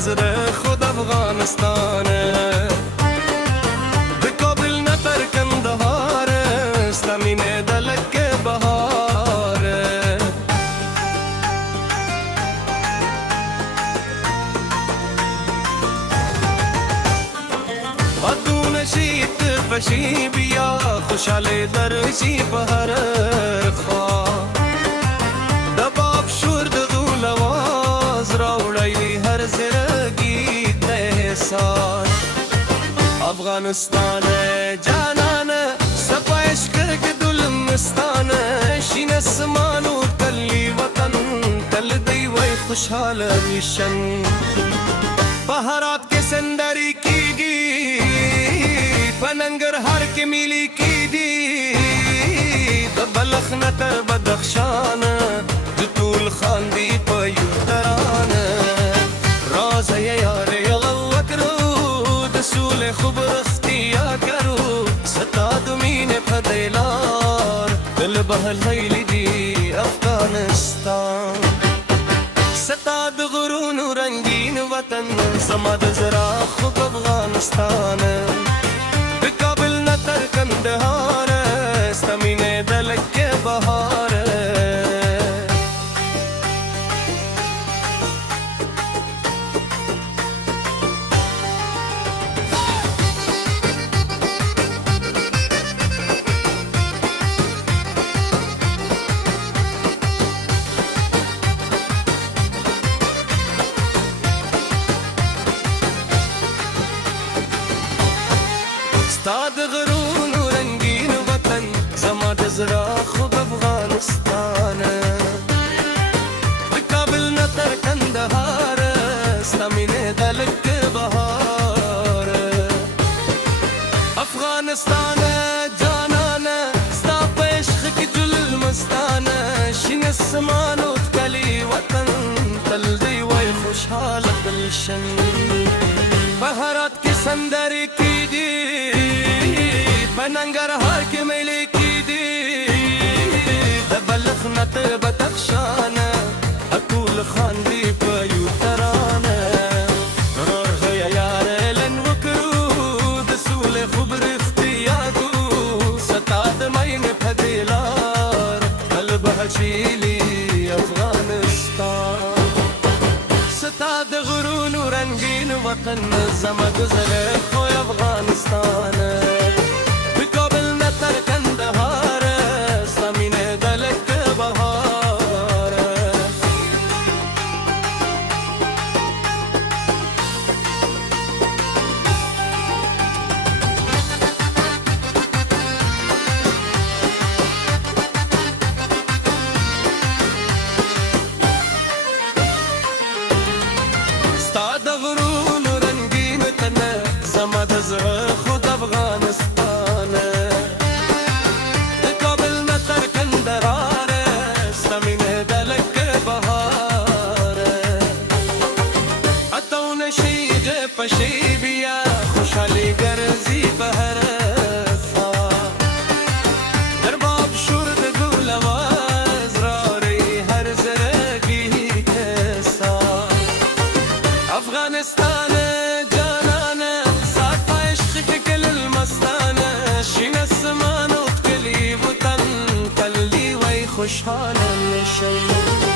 زره خود افغانستانه بکابل نتر کندهاره ستمینه دلک بهاره بدون شیت پشی بیا خوشحال درشی بهر خواه دباب شور دغو لواز راوڑی هر زرگی تحسان افغانستان جانان سپایش کرک دلمستان شین اسمانو تلی وطن تل دی وی خوشحال میشن بهارات के संदरी कीगी पनंगरहार के मिली कीदी बलख नतर बदख्शान जतूल खांदी पयूतरान राज यार यलवक रो दसूल खबर اختیا کرو ستاد مین فدیلار دل بهل هیلی دی افغانستان ستاد غرون رنگین وطن زماد زرا خوب افغانستان بکابل نتر کندهار ستمین دلک بهار ستاد غرون رنگین وطن زماد زرا خوب افغانستان بکابل نتر کندهار ستمین دلک بهار افغانستان جانان ستا پیشخ کی جل مستان شین اسمانو تکلی وطن تل دی وی خوشحال دلشن بهارات کی سندری کی دی بننگرهار کې ملي کې دي د بلخ نتر بدخشان اکول خاندي په یو ترانه روح یا یار لن وکړو د سول خبر اختیارو ستاد مین فدیلار قلب هچیلی افغانستان ستاد غرون رنگین وطن زمد زله خو افغانستان خود افغانستان کابل نتر کندهار ستمین دلک بهار اتو نشیج پشی بیا خوشحالی گرزی بهر در باب شورد گل آواز راری هر زرگی کسا افغانستان خوشحال نشیم